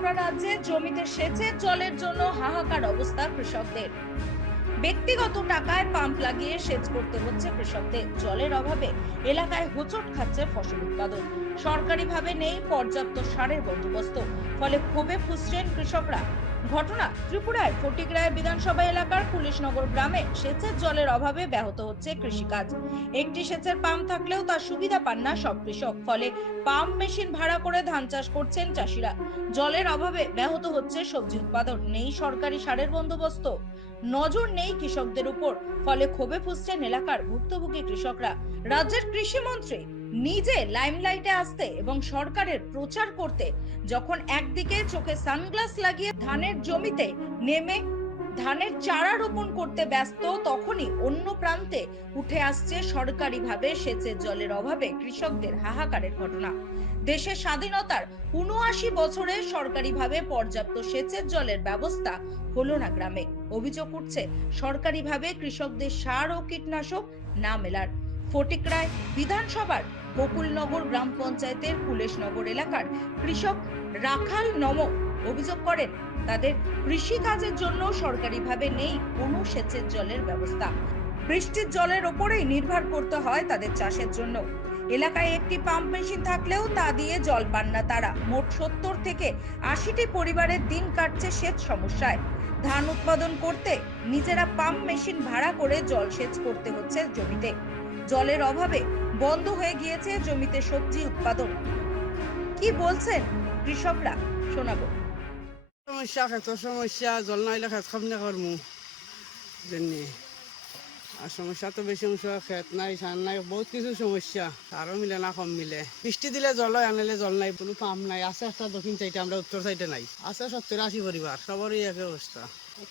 ত্রিপুরা রাজ্যে জমিতে সেচের জলের জন্য হাহাকার অবস্থা কৃষকদের। ব্যক্তিগত টাকায় পাম্প লাগিয়ে সেচ করতে হচ্ছে কৃষকদের। জলের অভাবে এলাকায় হোঁচট খাচ্ছে ফসল উৎপাদন। সরকারিভাবে নেই পর্যাপ্ত সারের বন্দোবস্ত, ফলে ক্ষোভে ফুসছেন কৃষকরা। ঘটনা ত্রিপুরায় ফটিকরায় বিধানসভা এলাকার পুলিশনগর গ্রামে সেচের জলের অভাবে ব্যাহত হচ্ছে কৃষিকাজ। একটি সেচের পাম্প থাকলেও তার সুবিধা পান না সব কৃষক। ফলে পাম্প মেশিন ভাড়া করে ধান চাষ করছেন চাষিরা। জলের অভাবে ব্যাহত হচ্ছে সবজি উৎপাদন। নেই সরকারি সারের বন্দোবস্ত। নজর নেই কৃষকদের উপর। ফলে ক্ষোভে ফুসছেন এলাকার ভুক্তভোগী কৃষকরা। রাজ্যের কৃষিমন্ত্রী নিজে লাইমলাইটে আসতে এবং সরকারের প্রচার করতে যখন একদিকে চোখে সানগ্লাস লাগিয়ে ধানের জমিতে নেমে ধানের চারা রোপণ করতে ব্যস্ত, তখনই অন্য প্রান্তে উঠে আসছে সরকারিভাবে সেচের জলের অভাবে কৃষকদের হাহাকারের ঘটনা। দেশের স্বাধীনতার উনআশি বছরে সরকারিভাবে পর্যাপ্ত সেচের জলের ব্যবস্থা হলো না গ্রামে। অভিযোগ উঠছে, সরকারিভাবে কৃষকদের সার ও কীটনাশক না মেলার। ফটিকরায় বিধানসভার বকুলনগর গ্রাম পঞ্চায়েতের কুলেশনগর এলাকার কৃষক রাখাল নম অভিযোগ করেন, তাদের কৃষি কাজের জন্য সরকারিভাবে নেই কোনো সেচের জলের ব্যবস্থা। বৃষ্টির জলের ওপরেই নির্ভর করতে হয় তাদের চাষের জন্য। এলাকায় একটি পাম্প মেশিন থাকলেও তা দিয়ে জল পান না তারা। মোট সত্তর থেকে আশিটি পরিবারের দিন কাটছে সেচ সমস্যায়। ধান উৎপাদন করতে নিজেরা পাম্প মেশিন ভাড়া করে জল সেচ করতে হচ্ছে জমিতে। জলের অভাবে বন্ধ হয়ে গিয়েছে জমিতে সবজি উৎপাদন। কি বলছেন কৃষকরা? শোনাবো। সমস্যা খেত সমস্যা, জল নাইলে খেত খাবনে করমু। জেনে আর সমস্যা তো বেশি অংশ খেত নাই, সার নাই, বহুত কিছু সমস্যা। আরও মিলে না, কম মিলে। বৃষ্টি দিলে জল হয়, আনিলে জল নাই, কোনো পাম্প নাই। আছে একটা দক্ষিণ সাইডে, আমরা উত্তর সাইডে নাই। আছে সত্তর আশি পরিবার, সবারই একই অবস্থা।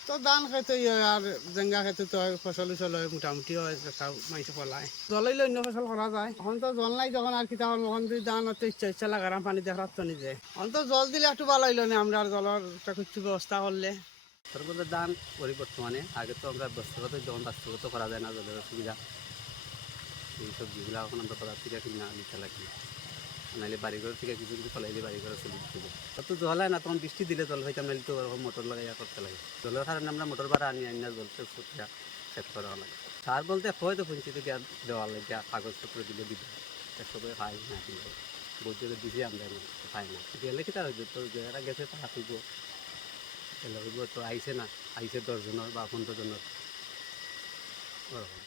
তো ধান খেতে হয়, আর জেঙ্গা খেতে তো হয়, ফসল উসল হয়, মোটামুটি হয় মাইস ফলায় জল অন্য ফসল করা যায়। এখন তো জল নাই যখন, আর হল তখন যদি ধান হতে ইচ্ছা ইচ্ছা লাগারাম পানি দেখার তো নিজে। এখন তো জল দিলে একটু ভালো হইল না, আমরা জলের একটা কিছু ব্যবস্থা করলে। সর্বদা দান করি বর্তমানে। আগে তো আমরা বস্তুগত যখন বাস্তবগত করা যায় না জলের অসুবিধা, এই সবজিগুলো এখন আমরা বাজার থেকে কিনে নিতে লাগি। নাহলে বাড়িঘর থেকে কিছু কিছু ফলাইলে বাড়িঘরে চলে দিতে তত জল হয় না, তখন বৃষ্টি দিলে জল হইতাম, নাহলে তো ওরকম মোটর লাগাইয়া করতে লাগে। জলের কারণে আমরা মোটর ভাড়া আনি আনি না, জল সেট করা লাগে। সার বলতে হয়তো পঞ্চায়েত গিয়া দেওয়া লাগে কাগজপত্র দিলে দিবে। তা সবাই খাই না, দিলে। বলতে দিছি আমরা খাই না। গেলে কি তার তো গেছে তারা খুঁজবো এলাকাগুলো তো আইসে না আইসে দশজনের বা পনেরো জনের ওরকম